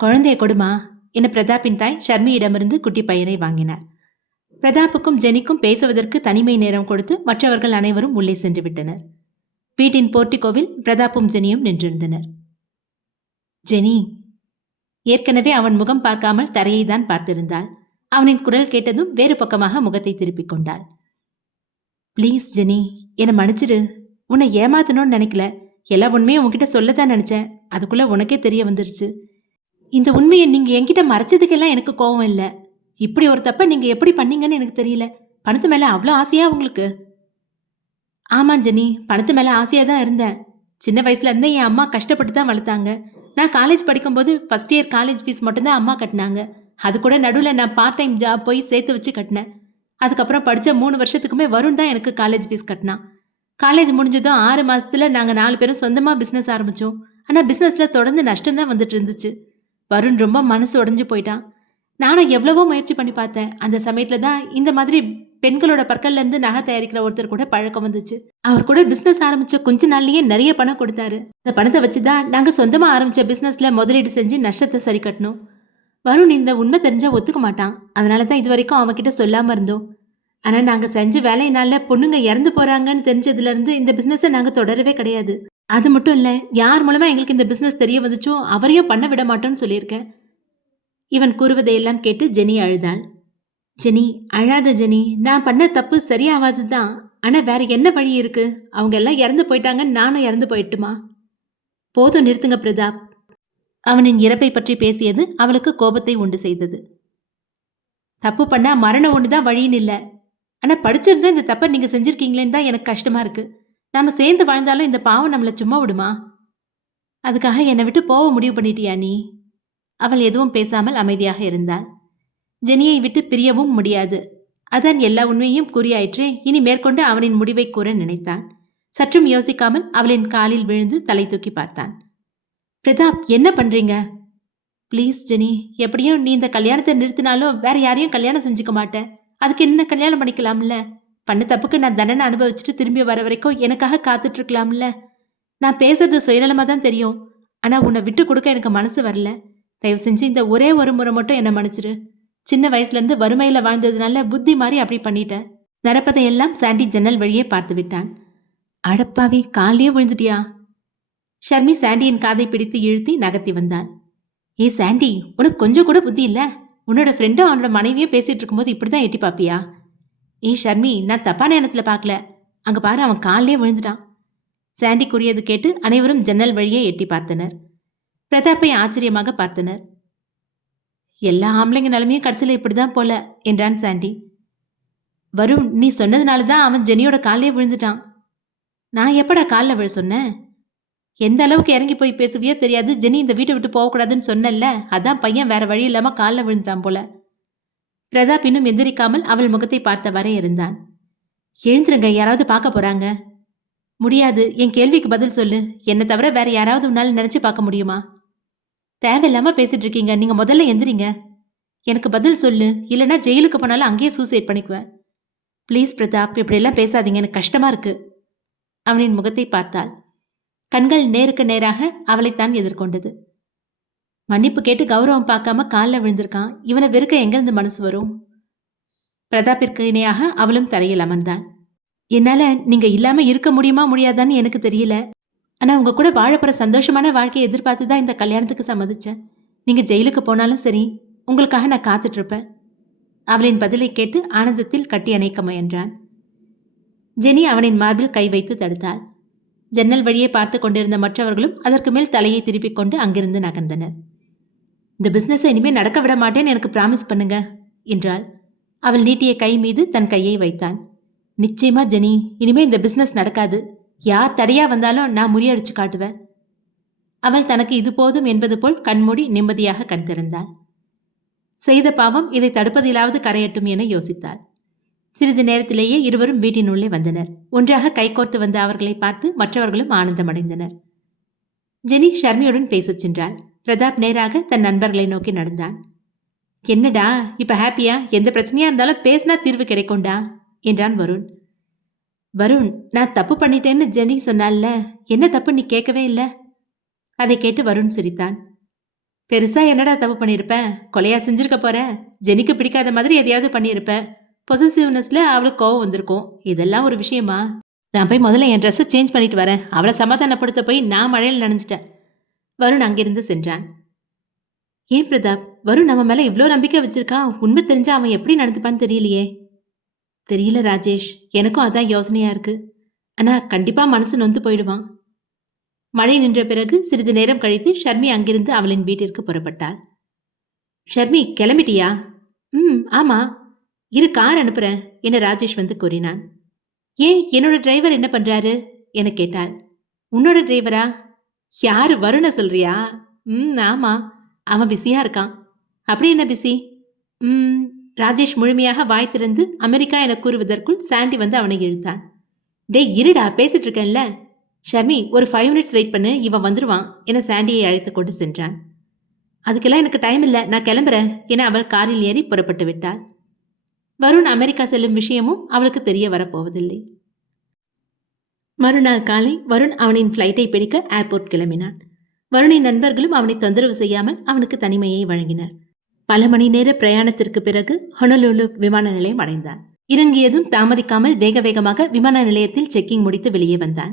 குழந்தைய கொடுமா என பிரதாப்பின் தாய் ஷர்மியிடமிருந்து குட்டி பையனை வாங்கினார். பிரதாப்புக்கும் ஜெனிக்கும் பேசுவதற்கு தனிமை நேரம் கொடுத்து மற்றவர்கள் அனைவரும் உள்ளே சென்று விட்டனர். வீட்டின் போர்ட்டிகோவில் பிரதாப்பும் ஜெனியும் நின்றிருந்தனர். ஜெனி. ஏற்கனவே அவன் முகம் பார்க்காமல் தரையை தான் பார்த்திருந்தாள். அவனின் குரல் கேட்டதும் வேறு பக்கமாக முகத்தை திருப்பிக் கொண்டாள். ப்ளீஸ் ஜெனி, என்னை மன்னிச்சிடு. உன்னை ஏமாத்தணும்னு நினைக்கல. எல்லா உண்மையும் உன்கிட்ட சொல்லத்தான் நினைச்சேன். அதுக்குள்ள உனக்கே தெரிய வந்துருச்சு. இந்த உண்மையை நீங்க என்கிட்ட மறைச்சதுக்கெல்லாம் எனக்கு கோவம் இல்லை. இப்படி ஒரு தப்பை நீங்க எப்படி பண்ணீங்கன்னு எனக்கு தெரியல. பணத்து மேல அவ்வளோ ஆசையா உங்களுக்கு? ஆமா ஜெனி, பணத்து மேல ஆசையா தான் இருந்தேன். சின்ன வயசுல இருந்தே என் அம்மா கஷ்டப்பட்டு தான் வளர்த்தாங்க. நான் காலேஜ் படிக்கும்போது ஃபர்ஸ்ட் இயர் காலேஜ் ஃபீஸ் மட்டும்தான் அம்மா கட்டினாங்க. அது கூட நடுவில் நான் பார்ட் டைம் ஜாப் போய் சேர்த்து வச்சு கட்டினேன். அதுக்கப்புறம் படித்த 3 வருஷத்துக்குமே வருண் தான் எனக்கு காலேஜ் ஃபீஸ் கட்டினான். காலேஜ் முடிஞ்சதும் 6 மாதத்தில் நாங்கள் 4 பேரும் சொந்தமாக பிஸ்னஸ் ஆரம்பித்தோம். ஆனால் பிஸ்னஸில் தொடர்ந்து நஷ்டம்தான் வந்துட்டு இருந்துச்சு. வருண் ரொம்ப மனசு உடைஞ்சு போயிட்டான். நானும் எவ்வளவோ முயற்சி பண்ணி பார்த்தேன். அந்த சமயத்துல தான் இந்த மாதிரி பெண்களோட பற்கள்ல இருந்து நகை தயாரிக்கிற ஒருத்தர் கூட பழக்கம் வந்துச்சு. அவர் கூட பிசினஸ் ஆரம்பிச்ச கொஞ்ச நாள்லயே நிறைய பணம் கொடுத்தாரு. அந்த பணத்தை வச்சுதான் நாங்க சொந்தமா ஆரம்பிச்ச பிசினஸ்ல முதலீடு செஞ்சு நஷ்டத்தை சரி கட்டணும். வருண் இந்த உண்மை தெரிஞ்சா ஒத்துக்க மாட்டான். அதனாலதான் இது வரைக்கும் அவன்கிட்ட சொல்லாம இருந்தோம். ஆனா நாங்க செஞ்ச வேலையினால பொண்ணுங்க இறந்து போறாங்கன்னு தெரிஞ்சதுல இருந்து இந்த பிசினஸை நாங்க தொடரவே கிடையாது. அது மட்டும் இல்ல, யார் மூலமா எங்களுக்கு இந்த பிசினஸ் தெரிய வந்துச்சோ அவரையும் பண்ண விட மாட்டோம்னு சொல்லியிருக்கேன். இவன் கூறுவதையெல்லாம் கேட்டு ஜெனி அழுதாள். ஜெனி, அழாத ஜெனி. நான் பண்ண தப்பு சரியாவாதுதான். ஆனா வேற என்ன வழி இருக்கு? அவங்க எல்லாம் இறந்து போயிட்டாங்க, நானும் இறந்து போயிட்டுமா? போதும், நிறுத்துங்க பிரதாப். அவனின் இறப்பை பற்றி பேசியது அவளுக்கு கோபத்தை உண்டு செய்தது. தப்பு பண்ணா மரணம் ஒண்ணுதான் வழின்னு இல்ல. ஆனா படிச்சிருந்தா இந்த தப்பை நீங்க செஞ்சிருக்கீங்களேன்னு தான் எனக்கு கஷ்டமா இருக்கு. நாம சேர்ந்து வாழ்ந்தாலும் இந்த பாவம் நம்மள சும்மா விடுமா? அதுக்காக என்னை விட்டு போக முடிவு பண்ணிட்டியா நீ? அவள் எதுவும் பேசாமல் அமைதியாக இருந்தாள். ஜெனியை விட்டு பிரியவும் முடியாது. அதான் எல்லா உண்மையும் கூறியாயிற்றே. இனி மேற்கொண்டு அவனின் முடிவை கூற நினைத்தான். சற்றும் யோசிக்காமல் அவளின் காலில் விழுந்து தலை தூக்கி பார்த்தான். பிரதாப், என்ன பண்றீங்க? ப்ளீஸ் ஜெனி, எப்படியும் நீ இந்த கல்யாணத்தை நிறுத்தினாலும் வேற யாரையும் கல்யாணம் செஞ்சுக்க மாட்டேன். அதுக்கு என்ன கல்யாணம் பண்ணிக்கலாம்ல? பண்ண தப்புக்கு நான் தண்டனை அனுபவிச்சுட்டு திரும்பி வர வரைக்கும் எனக்காக காத்துட்டு இருக்கலாம்ல? நான் பேசுறது சுயநலமா தான் தெரியும். ஆனா உன்னை விட்டு கொடுக்க எனக்கு மனசு வரல. தயவு செஞ்சு இந்த ஒரே ஒரு முறை மட்டும் என்ன மன்னிச்சிரு. சின்ன வயசுல இருந்து வறுமையில வாழ்ந்ததுனால புத்தி மாறி அப்படி பண்ணிட்டேன். நடப்பதையெல்லாம் சாண்டி ஜன்னல் வழியே பார்த்து விட்டான். அடப்பாவி, காலையே விழுந்துட்டியா? ஷர்மி சாண்டியின் காதை பிடித்து இழுத்தி நகர்த்தி வந்தாள். ஏ சாண்டி, உனக்கு கொஞ்சம் கூட புத்தி இல்ல? உன்னோட ஃப்ரெண்டும் அவனோட மனைவியும் பேசிட்டு இருக்கும்போது இப்படிதான் எட்டி பாப்பியா? ஏ ஷர்மி, நான் தப்பான எண்ணத்துல பார்க்கல. அங்க பாரு, அவன் காலையே விழுந்துட்டான். சாண்டி கூறியது கேட்டு அனைவரும் ஜன்னல் வழியே எட்டி பார்த்தனர். பிரதாப்பை ஆச்சரியமாக பார்த்தனர். எல்லா ஆம்பளைங்க நிலைமையும் கடைசியில் இப்படிதான் போல என்றான் சாண்டி. வருண், நீ சொன்னதுனாலதான் அவன் ஜெனியோட காலையே விழுந்துட்டான். நான் எப்படா காலில் விழ சொன்னேன்? எந்த அளவுக்கு இறங்கி போய் பேசுவியோ தெரியாது. ஜெனி இந்த வீட்டை விட்டு போகக்கூடாதுன்னு சொன்னல, அதான் பையன் வேற வழி இல்லாம காலில் விழுந்துட்டான் போல. பிரதாப் இன்னும் எந்திரிக்காமல் அவள் முகத்தை பார்த்தவரே இருந்தான். எழுந்துருங்க, யாராவது பார்க்க போறாங்க. முடியாது, என் கேள்விக்கு பதில் சொல்லு. என்னை தவிர வேற யாராவது உன்னால நினைச்சு பார்க்க முடியுமா? தேவையில்லாம பேசிட்டு இருக்கீங்க. நீங்க முதல்ல எந்திரிங்க. எனக்கு பதில் சொல்லு, இல்லைன்னா ஜெயிலுக்கு போனாலும் அங்கேயே சூசைட் பண்ணிக்குவேன். ப்ளீஸ் பிரதாப், இப்படியெல்லாம் பேசாதீங்க, எனக்கு கஷ்டமா இருக்கு. அவனின் முகத்தை பார்த்தாள். கண்கள் நேருக்கு நேராக அவளைத்தான் எதிர்கொண்டது. மன்னிப்பு கேட்டு கௌரவம் பார்க்காம காலில் விழுந்திருக்கான். இவனை வெறுக்க எங்கிருந்து மனசு வரும்? பிரதாப்பிற்கு இணையாக அவளும் தரையில் அமர்ந்தாள். என்னால நீங்க இல்லாம இருக்க முடியுமா முடியாதான்னு எனக்கு தெரியல. ஆனா உங்க கூட வாழப்போற சந்தோஷமான வாழ்க்கையை எதிர்பார்த்து தான் இந்த கல்யாணத்துக்கு சம்மதிச்சேன். நீங்க ஜெயிலுக்கு போனாலும் சரி, உங்களுக்காக நான் காத்துட்டு இருப்பேன். அவளின் பதிலை கேட்டு ஆனந்தத்தில் கட்டி அணைக்க முயன்றான். ஜெனி அவனின் மார்பில் கை வைத்து தடுத்தாள். ஜன்னல் வழியே பார்த்து கொண்டிருந்த மற்றவர்களும் அதற்கு மேல் தலையை திருப்பிக் கொண்டு அங்கிருந்து நகர்ந்தனர். இந்த பிசினஸை இனிமே நடக்க விட மாட்டேன்னு எனக்கு பிராமிஸ் பண்ணுங்க என்றாள். அவள் நீட்டிய கை மீது தன் கையை வைத்தான். நிச்சயமா ஜெனி, இனிமே இந்த பிசினஸ் நடக்காது. யார் தடையா வந்தாலும் நான் முறியடிச்சு காட்டுவேன். அவள் தனக்கு இது போதும் என்பது போல் கண்மூடி நிம்மதியாக கண் திறந்தாள். செய்த பாவம் இதை தடுப்பதிலாவது கரையட்டும் என யோசித்தாள். சிறிது நேரத்திலேயே இருவரும் வீட்டினுள்ளே வந்தனர். ஒன்றாக கைகோர்த்து வந்த அவர்களை பார்த்து மற்றவர்களும் ஆனந்தமடைந்தனர். ஜெனி ஷர்மியுடன் பேசச் சென்றாள். பிரதாப் நேராக தன் நண்பர்களை நோக்கி நடந்தான். என்னடா இப்ப ஹாப்பியா? எந்த பிரச்சனையா இருந்தாலும் பேசினா தீர்வு கிடைக்கும்டா என்றான் வருண். வருண், நான் தப்பு பண்ணிட்டேன்னு ஜெனி சொன்னால, என்ன தப்பு நீ கேட்கவே இல்லை? அதை கேட்டு வருண் சிரித்தான். பெருசா என்னடா தப்பு பண்ணியிருப்ப? கொலையா செஞ்சிருக்க போற? ஜெனிக்கு பிடிக்காத மாதிரி எதையாவது பண்ணியிருப்ப. பொசசிவ்னஸ்ல அவளுக்கு கோவம் வந்திருக்கும். இதெல்லாம் ஒரு விஷயமா? நான் போய் முதல்ல என் ட்ரெஸ்ஸை சேஞ்ச் பண்ணிட்டு வரேன். அவளை சமாதானப்படுத்த போய் நான் மழையில் நனைஞ்சிட்டேன். வருண் அங்கிருந்து சென்றான். ஏன் பிரதாப், வருண் நம்ம மேல இவ்வளோ நம்பிக்கை வச்சிருக்கான். உண்மை தெரிஞ்சா அவன் எப்படி நடந்துப்பான்னு தெரியலையே. தெரியல ராஜேஷ், எனக்கும் அதான் யோசனையா இருக்கு. ஆனா கண்டிப்பா மனசு நொந்து போயிடுவான். மழை நின்ற பிறகு சிறிது நேரம் கழித்து ஷர்மி அங்கிருந்து அவளின் வீட்டிற்கு புறப்பட்டாள். ஷர்மி, கிளம்பிட்டியா? ஆமா, இரு கார் அனுப்புறேன் என ராஜேஷ் வந்து கூறினான். ஏன், என்னோட டிரைவர் என்ன பண்றாரு என கேட்டாள். உன்னோட டிரைவரா? யாரு, வருண சொல்றியா? ஆமா, அவன் பிஸியா இருக்கான். அப்படி என்ன பிஸி? ராஜேஷ் முழுமையாக வாய் திறந்து அமெரிக்கா என கூறுவதற்குள் சாண்டி வந்து அவனை இழுத்தான். டேய் இருடா, பேசிட்டு இருக்கேன்ல. ஷர்மி, ஒரு 5 minutes வெயிட் பண்ணு, இவன் வந்துருவான் என சாண்டியை அழைத்து கொண்டு சென்றான். அதுக்கெல்லாம் எனக்கு டைம் இல்லை, நான் கிளம்புறேன் என அவள் காரில் ஏறி புறப்பட்டு விட்டாள். வருண் அமெரிக்கா செல்லும் விஷயமும் அவளுக்கு தெரிய வரப்போவதில்லை. மறுநாள் காலை வருண் அவனின் ஃப்ளைட்டை பிடிக்க ஏர்போர்ட் கிளம்பினான். வருணின் நண்பர்களும் அவனை தொந்தரவு செய்யாமல் அவனுக்கு தனிமையை வழங்கினர். பல மணி நேர பிரயாணத்திற்கு பிறகு ஹொனலுலு விமான நிலையம் அடைந்தான். இறங்கியதும் தாமதிக்காமல் வேக வேகமாக விமான நிலையத்தில் செக்கிங் முடித்து வெளியே வந்தான்.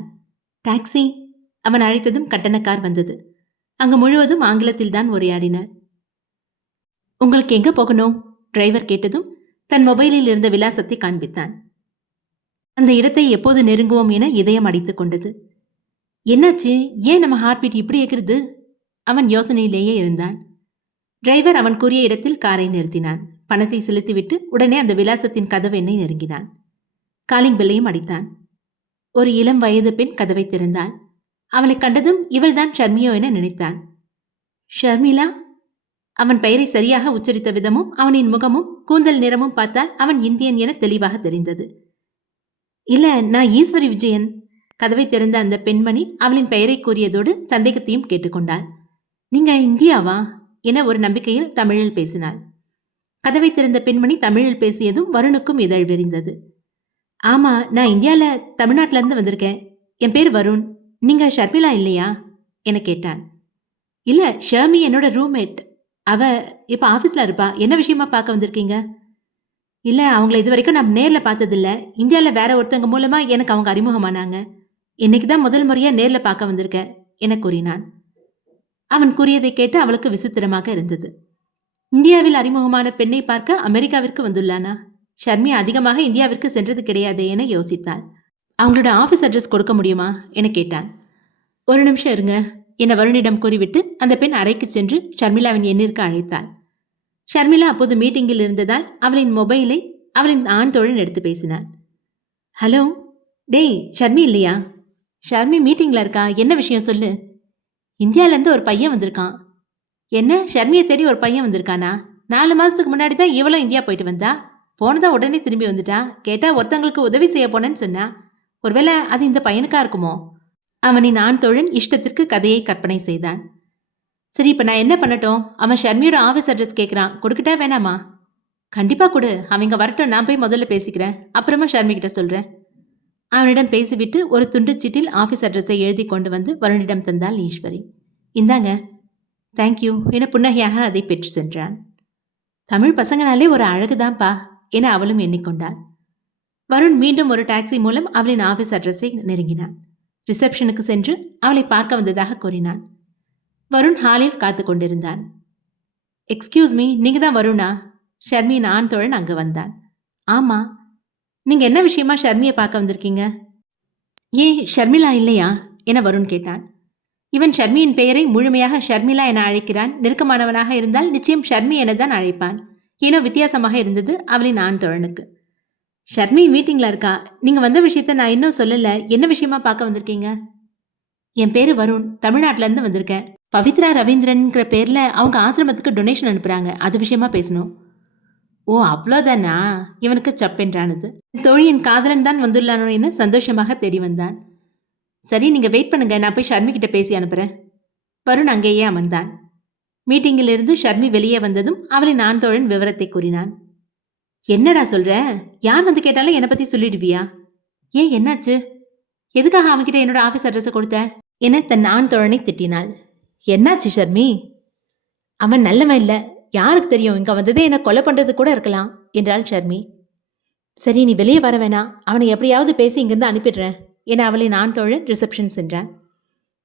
டாக்ஸி அவன் அழைத்ததும் கட்டண கார் வந்தது. அங்கு முழுவதும் ஆங்கிலத்தில் தான் உரையாடினர். உங்களுக்கு எங்க போகணும்? டிரைவர் கேட்டதும் தன் மொபைலில் இருந்த விலாசத்தை காண்பித்தான். அந்த இடத்தை எப்போது நெருங்குவோம் என இதயம் அடித்துக் கொண்டது. என்னாச்சு? ஏன் நம்ம ஹார்ட்பீட் இப்படி ஏற்கிறது? அவன் யோசனையிலேயே இருந்தான். டிரைவர் அவன் கூறிய இடத்தில் காரை நிறுத்தினான். பணத்தை செலுத்திவிட்டு உடனே அந்த விலாசத்தின் கதவெண்ணை நெருங்கினான். காலிங் பெல்லையும் அடித்தான். ஒரு இளம் வயது பெண் கதவை திறந்தாள். அவளை கண்டதும் இவள்தான் ஷர்மியோ என நினைத்தான். ஷர்மிளா? அவன் பெயரை சரியாக உச்சரித்த விதமும் அவனின் முகமும் கூந்தல் நிறமும் பார்த்தால் அவன் இந்தியன் என தெளிவாக தெரிந்தது. இல்ல, நான் ஈஸ்வரி விஜயன். கதவை திறந்த அந்த பெண்மணி அவளின் பெயரை கூறியதோடு சந்தேகத்தையும் கேட்டுக்கொண்டாள். நீங்க இந்தியாவா என ஒரு நம்பிக்கையில் தமிழில் பேசினாள். கதவை திறந்த பெண்மணி தமிழில் பேசியதும் வருணுக்கும் இதழ் விரிந்தது. ஆமா, நான் இந்தியாவில் தமிழ்நாட்டிலேருந்து வந்திருக்கேன். என் பேர் வருண். நீங்க ஷர்மிளா இல்லையா என கேட்டான். இல்லை, ஷர்மி என்னோட ரூம்மேட். அவ இப்போ ஆஃபீஸில் இருப்பா. என்ன விஷயமா பார்க்க வந்திருக்கீங்க? இல்லை, அவங்கள இது வரைக்கும் நான் நேரில் பார்த்ததில்ல. இந்தியாவில் வேற ஒருத்தங்க மூலமாக எனக்கு அவங்க அறிமுகமானாங்க. இன்னைக்கு தான் முதல் முறையாக நேரில் பார்க்க வந்திருக்கேன் என கூறினான். அவன் கூறியதை கேட்டு அவளுக்கு விசித்திரமாக இருந்தது. இந்தியாவில் அறிமுகமான பெண்ணை பார்க்க அமெரிக்காவிற்கு வந்துள்ளானா? ஷர்மி அதிகமாக இந்தியாவிற்கு சென்றது கிடையாது என யோசித்தாள். அவங்களோட ஆஃபீஸ் அட்ரஸ் கொடுக்க முடியுமா என கேட்டான். ஒரு நிமிஷம் இருங்க என வருணிடம் கூறிவிட்டு அந்த பெண் அறைக்கு சென்று ஷர்மிளாவின் எண்ணிற்கு அழைத்தாள். ஷர்மிளா அப்போது மீட்டிங்கில் இருந்ததால் அவளின் மொபைலை அவளின் ஆண் தோழன் எடுத்து பேசினாள். ஹலோ, டேய் ஷர்மி இல்லையா? ஷர்மி மீட்டிங்கில் இருக்கா. என்ன விஷயம் சொல்லு. இந்தியாவிலேருந்து ஒரு பையன் வந்திருக்கான். என்ன, ஷர்மியை தேடி ஒரு பையன் வந்திருக்கானா? 4 மாதத்துக்கு முன்னாடி தான் இவளும் இந்தியா போயிட்டு வந்தா. போனதான் உடனே திரும்பி வந்துட்டா. கேட்டால் ஒருத்தங்களுக்கு உதவி செய்ய போனேன்னு சொன்னா. ஒருவேளை அது இந்த பையனுக்கா இருக்குமோ? அவனின் ஆண் தோழன் இஷ்டத்திற்கு கதையை கற்பனை செய்தான். சரி, இப்போ நான் என்ன பண்ணட்டும்? அவன் ஷர்மியோட ஆஃபீஸ் அட்ரஸ் கேட்குறான். கொடுக்கிட்டா வேணாமா? கண்டிப்பாக கொடு. அவங்க வரட்டும், நான் போய் முதல்ல பேசிக்கிறேன். அப்புறமா ஷர்மி கிட்ட சொல்கிறேன். அவனிடம் பேசிவிட்டு ஒரு துண்டு சீட்டில் ஆஃபீஸ் அட்ரஸை எழுதி கொண்டு வந்து வருணிடம் தந்தாள் ஈஸ்வரி. இந்தாங்க. தேங்க்யூ என புன்னகையாக அதை பெற்று சென்றான். தமிழ் பசங்கனாலே ஒரு அழகுதான்ப்பா என அவளும் எண்ணிக்கொண்டாள். வருண் மீண்டும் ஒரு டாக்ஸி மூலம் அவளின் ஆஃபீஸ் அட்ரஸை நெருங்கினான். ரிசப்ஷனுக்கு சென்று அவளை பார்க்க வந்ததாக கூறினான். வருண் ஹாலில் காத்து கொண்டிருந்தான். எக்ஸ்கியூஸ் மீ, நீங்க தான் வருணா? ஷர்மியின் ஆண் தோழன் அங்கு வந்தான். ஆமா, நீங்க என்ன விஷயமா ஷர்மியை பார்க்க வந்திருக்கீங்க? ஏன் ஷர்மிளா இல்லையா என வருண் கேட்டான். இவன் ஷர்மியின் பெயரை முழுமையாக ஷர்மிளா என அழைக்கிறான். நெருக்கமானவனாக இருந்தால் நிச்சயம் ஷர்மி என தான் அழைப்பான். ஏனோ வித்தியாசமாக இருந்தது அவளின் ஆண் தோழனுக்கு. ஷர்மி மீட்டிங்கில் இருக்கா. நீங்கள் வந்த விஷயத்த நான் இன்னும் சொல்லலை. என்ன விஷயமா பார்க்க வந்திருக்கீங்க? என் பேர் வருண், தமிழ்நாட்டிலேருந்து வந்திருக்கேன். பவித்ரா ரவீந்திரன்கிற பேரில் அவங்க ஆசிரமத்துக்கு டொனேஷன் அனுப்புகிறாங்க. அது விஷயமா பேசணும். ஓ, அவ்வளோதானா? இவனுக்கு சப்பென்றானது. தோழியின் காதலன் தான் வந்துள்ளானோ என சந்தோஷமாக தேடி வந்தான். சரி, நீங்கள் வெயிட் பண்ணுங்க, நான் போய் ஷர்மி கிட்ட பேசி அனுப்புகிறேன். வருண் அங்கேயே அமர்ந்தான். மீட்டிங்கிலிருந்து ஷர்மி வெளியே வந்ததும் அவளின் ஆண் தோழன் விவரத்தை கூறினான். என்னடா சொல்ற? யார் வந்து கேட்டாலும் என்னை பற்றி சொல்லிடுவியா? ஏன், என்னாச்சு? எதுக்காக அவன்கிட்ட என்னோட ஆஃபீஸ் அட்ரஸை கொடுத்த என தன் ஆண் தோழனை திட்டினாள். என்னாச்சு ஷர்மி? அவன் நல்லவன் இல்லை. யாருக்கு தெரியும், இங்கே வந்ததே என்னை கொலை பண்ணுறது கூட இருக்கலாம் என்றாள் ஷர்மி. சரி, நீ வெளியே வர வேணாம். அவனை எப்படியாவது பேசி இங்கிருந்து அனுப்பிடுறேன் என அவளின் ஆண் தோழன் ரிசப்ஷன் சென்றான்.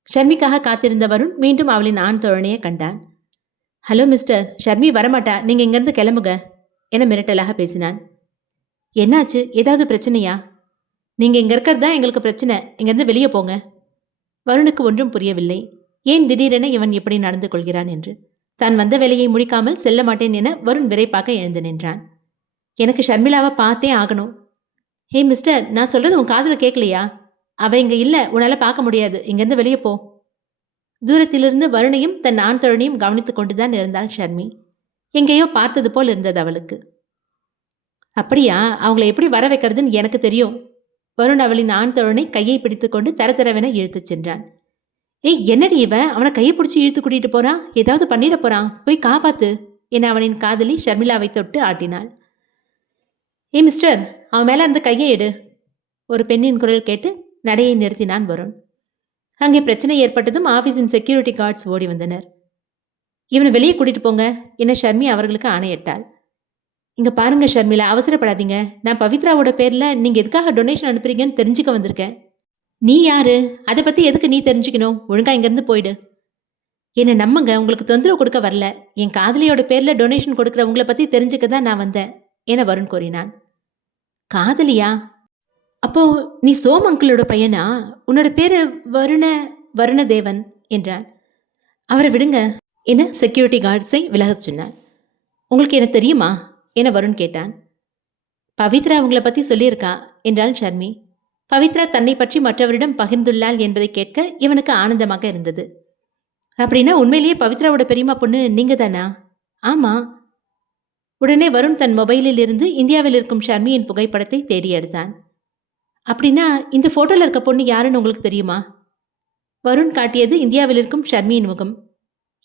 ஷர்மிக்காக காத்திருந்த வருண் மீண்டும் அவளின் ஆண் தோழனையே கண்டான். ஹலோ மிஸ்டர், ஷர்மி வரமாட்டா, நீங்கள் இங்கேருந்து கிளம்புங்க என மிரட்டலாக பேசினான். என்னாச்சு? ஏதாவது பிரச்சனையா? நீங்கள் இங்கே இருக்கிறது தான் எங்களுக்கு பிரச்சனை. இங்கேருந்து வெளியே போங்க. வருணுக்கு ஒன்றும் புரியவில்லை. ஏன் திடீரென இவன் எப்படி நடந்து கொள்கிறான் என்று. தான் வந்த வேலையை முடிக்காமல் செல்ல மாட்டேன் என வருண் விரைப்பாக எழுந்து நின்றான். எனக்கு ஷர்மிளாவை பார்த்தே ஆகணும். ஹே மிஸ்டர், நான் சொல்கிறது உன் காதில் கேட்கலையா? அவள் இங்கே இல்லை, உன்னால் பார்க்க முடியாது. இங்கேருந்து வெளியே போ. தூரத்திலிருந்து வருணையும் தன் ஆண் தோழனையும் கவனித்து கொண்டுதான் இருந்தாள் ஷர்மி. எங்கேயோ பார்த்தது போல் இருந்தது அவளுக்கு. அப்படியா? அவங்கள எப்படி வர வைக்கிறதுன்னு எனக்கு தெரியும். வருண் அவளின் ஆண் தோழனை கையை பிடித்து கொண்டு தரதரவென இழுத்துச் சென்றான். ஏய் என்னடி இவன் அவனை கையை பிடிச்சி இழுத்து கூட்டிட்டு போறான், ஏதாவது பண்ணிட போறான், போய் காப்பாத்து என அவனின் காதலி ஷர்மிளாவை தொட்டு ஆட்டினாள். ஏய் மிஸ்டர், அவன் மேல அந்த கையை எடு, ஒரு பெண்ணின் குரல் கேட்டு நடையை நிறுத்தினான் வருண். அங்கே பிரச்சனை ஏற்பட்டதும் ஆபீஸின் செக்யூரிட்டி கார்ட்ஸ் ஓடி வந்தனர். இவனை வெளியே கூட்டிட்டு போங்க என ஷர்மி அவர்களுக்கு ஆணையிட்டாள். இங்க பாருங்க ஷர்மிளா, அவசரப்படாதீங்க. நான் பவித்ராவோட பேர்ல நீங்க எதுக்காக டொனேஷன் அனுப்புறீங்கன்னு தெரிஞ்சுக்க வந்திருக்கேன். நீ யாரு? அதை பத்தி எதுக்கு நீ தெரிஞ்சுக்கணும்? ஒழுங்கா இங்கிருந்து போயிடு. என்னை நம்புங்க, உங்களுக்கு தொந்தரவு கொடுக்க வரல. என் காதலியோட பேர்ல டொனேஷன் கொடுக்குற உங்களை பத்தி தெரிஞ்சுக்க தான் நான் வந்தேன் என வருண் கூறினான். காதலியா? அப்போ நீ சோம் அங்கிளோட பையனா? உன்னோட பேரு வருணதேவன் என்றான். அவரை விடுங்க என செக்யூரிட்டி கார்ட்ஸை விலகச் சொன்னார். உங்களுக்கு என்ன தெரியுமா என வருண் கேட்டான். பவித்ரா உங்களை பத்தி சொல்லியிருக்கா என்றாள் ஷர்மி. பவித்ரா தன்னை பற்றி மற்றவரிடம் பகிர்ந்துள்ளாள் என்பதை கேட்க இவனுக்கு ஆனந்தமாக இருந்தது. அப்படின்னா உண்மையிலேயே பவித்ராவோட பெரியம்மா பொண்ணு நீங்க தானா? ஆமா. உடனே வருண் தன் மொபைலில் இருந்து இந்தியாவில் இருக்கும் ஷர்மியின் புகைப்படத்தை தேடி எடுத்தான். அப்படின்னா இந்த போட்டோல இருக்க பொண்ணு யாருன்னு உங்களுக்கு தெரியுமா? வருண் காட்டியது இந்தியாவில் இருக்கும் ஷர்மியின் முகம்.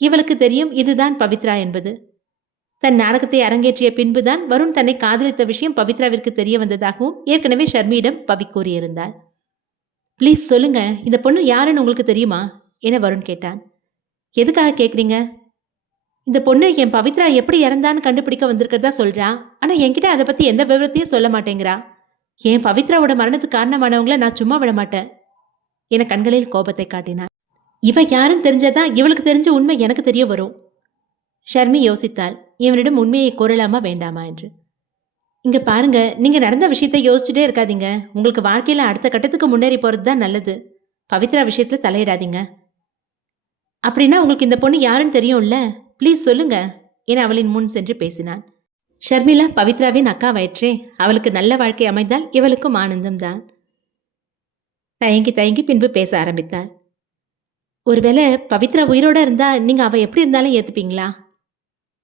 இவளுக்கு தெரியும் இதுதான் பவித்ரா என்பது. தன் நாடகத்தை அரங்கேற்றிய பின்புதான் வருண் தன்னை காதலித்த விஷயம் பவித்ராவிற்கு தெரிய வந்ததாகவும் ஏற்கனவே ஷர்மியிடம் பவி கூறியிருந்தாள். ப்ளீஸ் சொல்லுங்க, இந்த பொண்ணு யாருன்னு உங்களுக்கு தெரியுமா என வருண் கேட்டான். எதுக்காக கேட்குறீங்க? இந்த பொண்ணு என் பவித்ரா எப்படி இறந்தான்னு கண்டுபிடிக்க வந்திருக்கிறதா சொல்றா. ஆனா என்கிட்ட அதை பத்தி எந்த விவரத்தையும் சொல்ல மாட்டேங்கிறா. என் பவித்ராவோட மரணத்துக்கு காரணமானவங்கள நான் சும்மா விட மாட்டேன் என கண்களில் கோபத்தை காட்டினான். இவ யாருன்னு தெரிஞ்சதான் இவளுக்கு தெரிஞ்ச உண்மை எனக்கு தெரிய வரும். ஷர்மி யோசித்தாள், இவனிடம் உண்மையை கூறலாமா வேண்டாமா என்று. இங்க பாருங்க, நீங்க நடந்த விஷயத்தை யோசிச்சுட்டே இருக்காதீங்க. உங்களுக்கு வாழ்க்கையில அடுத்த கட்டத்துக்கு முன்னேறி போறது தான் நல்லது. பவித்ரா விஷயத்துல தலையிடாதீங்க. அப்படின்னா உங்களுக்கு இந்த பொண்ணு யாருன்னு தெரியும்ல, ப்ளீஸ் சொல்லுங்க என அவளின் முன் சென்று பேசினான். ஷர்மிளா பவித்ராவின் அக்கா வயிற்றே. அவளுக்கு நல்ல வாழ்க்கை அமைந்தால் இவளுக்கும் ஆனந்தம்தான். தயங்கி தயங்கி பின்பு பேச ஆரம்பித்தாள். ஒருவேளை பவித்ரா உயிரோட இருந்தா நீங்க அவ எப்படி இருந்தாலும் ஏத்துப்பீங்களா?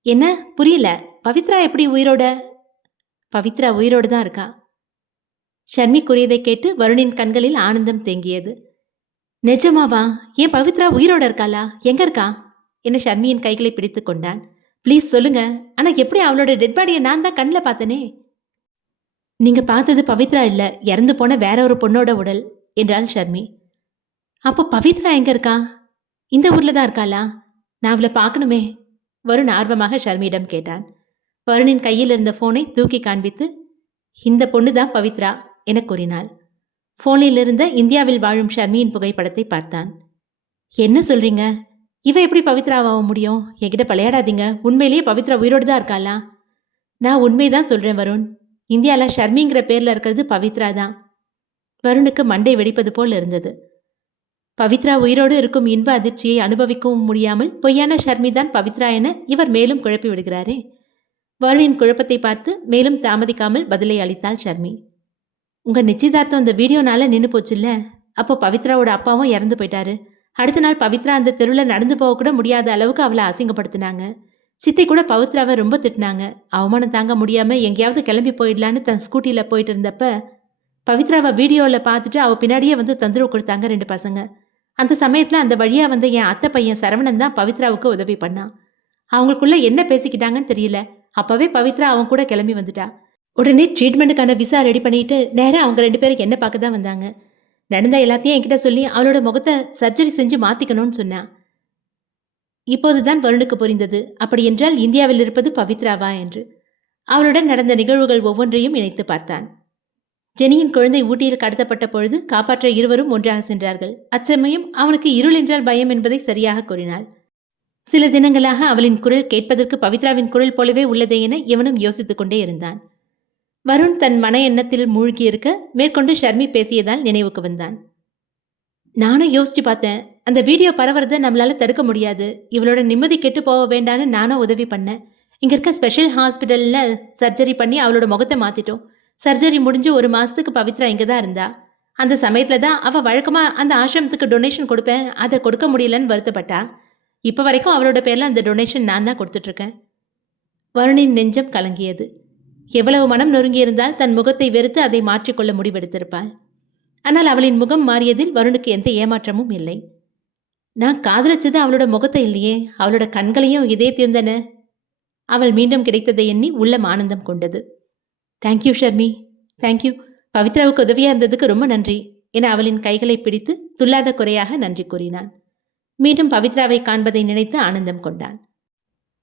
என்ன புரியல? பவித்ரா எப்படி உயிரோட? பவித்ரா உயிரோடு தான் இருக்கா. ஷர்மி கூறியதை கேட்டு வருணின் கண்களில் ஆனந்தம் தேங்கியது. நிஜமாவா? ஏன் பவித்ரா உயிரோட இருக்காளா? எங்க இருக்கா என ஷர்மியின் கைகளை பிடித்து கொண்டான். ப்ளீஸ் சொல்லுங்க. ஆனா எப்படி அவளோட டெட் பாடியை நான் தான் கண்ணில் பார்த்தனே. நீங்க பார்த்தது பவித்ரா இல்ல, இறந்து போன வேற ஒரு பொண்ணோட உடல் என்றாள் ஷர்மி. அப்போ பவித்ரா எங்க இருக்கா? இந்த ஊர்ல தான் இருக்காளா? நான் அவளை பார்க்கணுமே. வருண் ஆர்வமாக ஷர்மியிடம் கேட்டான். வருணின் கையில் இருந்த போனை தூக்கி காண்பித்து, இந்த பொண்ணு தான் பவித்ரா என கூறினாள். போனில் இருந்த இந்தியாவில் வாழும் ஷர்மியின் புகைப்படத்தை பார்த்தான். என்ன சொல்றீங்க? இவ எப்படி பவித்ராவாக முடியும்? என்கிட்ட விளையாடாதீங்க. உண்மையிலேயே பவித்ரா உயிரோடு தான் இருக்காளா? நான் உண்மைதான் சொல்றேன் வருண். இந்தியாவில் ஷர்மிங்கிற பேர்ல இருக்கிறது பவித்ரா தான். வருணுக்கு மண்டை வெடிப்பது போல் இருந்தது. பவித்ரா உயிரோடு இருக்கும் இன்ப அதிர்ச்சியை அனுபவிக்கவும் முடியாமல் பொய்யான ஷர்மி தான் பவித்ரா என இவர் மேலும் குழப்பி விடுகிறாரே. வருணின் குழப்பத்தை பார்த்து மேலும் தாமதிக்காமல் பதிலை அளித்தாள் ஷர்மி. உங்க நிச்சயதார்த்தம் அந்த வீடியோனால நின்று போச்சுல்ல. அப்போ பவித்ராவோட அப்பாவும் இறந்து போயிட்டாரு. அடுத்த நாள் பவித்ரா அந்த தெருவில் நடந்து போக கூட முடியாத அளவுக்கு அவளை அசிங்கப்படுத்தினாங்க. சித்தி கூட பவித்ராவை ரொம்ப திட்டினாங்க. அவமானம் தாங்க முடியாம எங்கேயாவது கிளம்பி போயிடலான்னு தன் ஸ்கூட்டியில போயிட்டு இருந்தப்ப பவித்ராவை வீடியோவில் பார்த்துட்டு அவள் பின்னாடியே வந்து தொந்தரவு கொடுத்தாங்க 2 பசங்க. அந்த சமயத்தில் அந்த வழியாக வந்த என் அத்தை பையன் சரவணன் தான் பவித்ராவுக்கு உதவி பண்ணான். அவங்களுக்குள்ள என்ன பேசிக்கிட்டாங்கன்னு தெரியல. அப்போவே பவித்ரா அவன் கூட கிளம்பி வந்துட்டா. உடனே ட்ரீட்மெண்ட்டுக்கான விசா ரெடி பண்ணிட்டு நேராக அவங்க 2 பேரும் என்ன பார்க்க தான் வந்தாங்க. நடந்த எல்லாத்தையும் என்கிட்ட சொல்லி அவளோட முகத்தை சர்ஜரி செஞ்சு மாற்றிக்கணும்னு சொன்னான். இப்போதுதான் வருணுக்கு புரிந்தது, அப்படி என்றால் இந்தியாவில் இருப்பது பவித்ராவா என்று. அவளுடன் நடந்த நிகழ்வுகள் ஒவ்வொன்றையும் இணைத்து பார்த்தான். ஜெனியின் குழந்தை ஊட்டியில் கடத்தப்பட்ட பொழுது காப்பாற்ற இருவரும் ஒன்றாக சென்றார்கள். அச்சமயம் அவனுக்கு இருள் என்றால் பயம் என்பதை சரியாக கூறினாள். சில தினங்களாக அவளின் குரல் கேட்பதற்கு பவித்ராவின் குரல் போலவே உள்ளதே என இவனும் யோசித்துக் கொண்டே இருந்தான். வருண் தன் மன எண்ணத்தில் மூழ்கியிருக்க மேற்கொண்டு ஷர்மி பேசியதால் நினைவுக்கு வந்தான். நானும் யோசிச்சு பார்த்தேன், அந்த வீடியோ பரவுறதை நம்மளால தடுக்க முடியாது. இவளோட நிம்மதி கெட்டு போக வேண்டான்னு நானும் உதவி பண்ணேன். இங்க இருக்க ஸ்பெஷல் ஹாஸ்பிட்டல்ல சர்ஜரி பண்ணி அவளோட முகத்தை மாத்திட்டோம். சர்ஜரி முடிஞ்சு 1 மாசத்துக்கு பவித்ரா இங்கே தான் இருந்தா. அந்த சமயத்தில் தான் அவள் வழக்கமாக அந்த ஆசிரமத்துக்கு டொனேஷன் கொடுப்பேன், அதை கொடுக்க முடியலன்னு வருத்தப்பட்டா. இப்போ வரைக்கும் அவளோட பேரில் அந்த டொனேஷன் நான் தான் கொடுத்துட்ருக்கேன். வருணின் நெஞ்சம் கலங்கியது. எவ்வளவு மனம் நொறுங்கியிருந்தால் தன் முகத்தை வெறுத்து அதை மாற்றிக்கொள்ள முடிவெடுத்திருப்பாள். ஆனால் அவளின் முகம் மாறியதில் வருணுக்கு எந்த ஏமாற்றமும் இல்லை. நான் காதலிச்சது அவளோட முகத்தை இல்லையே, அவளோட கண்களையும் இதயத்தையும் தானே. அவள் மீண்டும் கிடைத்ததை எண்ணி உள்ளம் ஆனந்தம் கொண்டது. Thank you Sharmi, thank you. பவித்ராவுக்கு உதவியா இருந்ததுக்கு ரொம்ப நன்றி என அவளின் கைகளை பிடித்து துல்லாத குறையாக நன்றி கூறினான். மீண்டும் பவித்ராவை காண்பதை நினைத்து ஆனந்தம் கொண்டான்.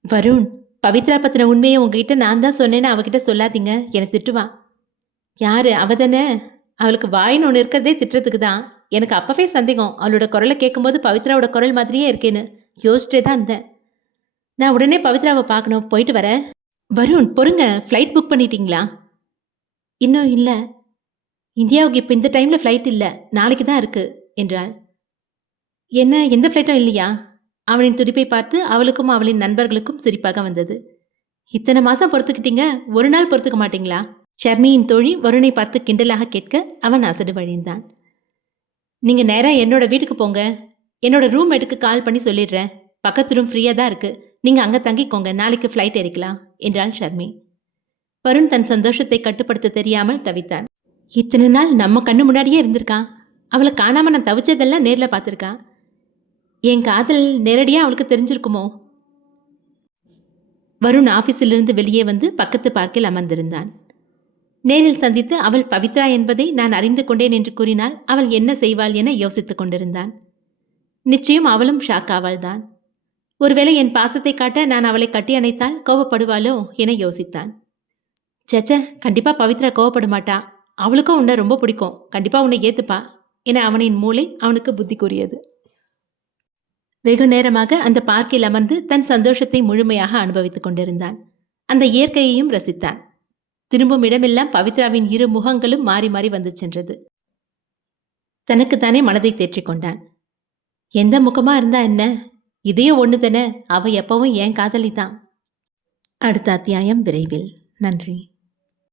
வருண், பவித்ரா பத்தின உண்மையை உங்ககிட்ட நான் தான் சொன்னேன்னு அவகிட்ட சொல்லாதீங்க, எனக்கு திட்டுவா. யாரு அவ தானே? அவளுக்கு வாயின்னு ஒன்று இருக்கிறதே திட்டுறதுக்கு தான். எனக்கு அப்பவே சந்தேகம், அவளோட குரலை கேட்கும்போது பவித்ராவோட குரல் மாதிரியே இருக்கேன்னு யோசிச்சிட்டே தான் இருந்தேன். நான் உடனே பவித்ராவை பார்க்கணும், போயிட்டு வரேன். வருண் பொறுங்க, ஃப்ளைட் புக் பண்ணிட்டீங்களா? இன்னும் இல்லை, இந்தியாவுக்கு இப்போ இந்த டைமில் ஃப்ளைட் இல்லை, நாளைக்கு தான் இருக்கு என்றாள். என்ன, எந்த ஃப்ளைட்டும் இல்லையா? அவனின் துடிப்பை பார்த்து அவளுக்கும் அவளின் நண்பர்களுக்கும் சிரிப்பாக வந்தது. இத்தனை மாசம் பொறுத்துக்கிட்டீங்க, ஒரு நாள் பொறுத்துக்க மாட்டீங்களா? ஷர்மியின் தோழி வருணை பார்த்து கிண்டலாக கேட்க அவன் அசடு வழிந்தான். நீங்க நேரா என்னோட வீட்டுக்கு போங்க, என்னோட ரூம் எடுக்க கால் பண்ணி சொல்லிடுறேன். பக்கத்து ரூம் ஃப்ரீயாக தான் இருக்கு, நீங்க அங்கே தங்கிக்கோங்க, நாளைக்கு ஃப்ளைட் ஏறிக்கலாம் என்றாள் ஷர்மி. வருண் தன் சந்தோஷத்தை கட்டுப்படுத்த தெரியாமல் தவித்தான். இத்தனை நாள் நம்ம கண்ணு முன்னாடியே இருந்திருக்கான், அவளை காணாம நான் தவிச்சதெல்லாம் நேரில் பார்த்துருக்கான். என் காதல் நேரடியாக அவளுக்கு தெரிஞ்சிருக்குமோ? வருண் ஆஃபீஸிலிருந்து வெளியே வந்து பக்கத்து பார்க்கில் அமர்ந்திருந்தான். நேரில் சந்தித்து அவள் பவித்ரா என்பதை நான் அறிந்து கொண்டேன் என்று கூறினால் அவள் என்ன செய்வாள் என யோசித்துக் கொண்டிருந்தான். நிச்சயம் அவளும் ஷாக் ஆவாள்தான். ஒருவேளை என் பாசத்தை காட்ட நான் அவளை கட்டி அணைத்தால் கோபப்படுவாளோ என யோசித்தான். சேச்ச, கண்டிப்பா பவித்ரா கோவப்பட மாட்டா, அவளுக்கும் உன்னை ரொம்ப பிடிக்கும், கண்டிப்பா உன்னை ஏத்துப்பா என அவனின் மூளை அவனுக்கு புத்தி கூறியது. வெகு நேரமாக அந்த பார்க்கில் அமர்ந்து தன் சந்தோஷத்தை முழுமையாக அனுபவித்துக் கொண்டிருந்தான். அந்த இயற்கையையும் ரசித்தான். திரும்பும் இடமெல்லாம் பவித்ராவின் இரு முகங்களும் மாறி மாறி வந்து சென்றது. தனக்குத்தானே மனதை தேற்றிக் கொண்டான். எந்த முகமா இருந்தா என்ன, இதையோ ஒன்று தானே, அவ எப்பவும் ஏன் காதலி தான். அடுத்த அத்தியாயம் விரைவில். நன்றி.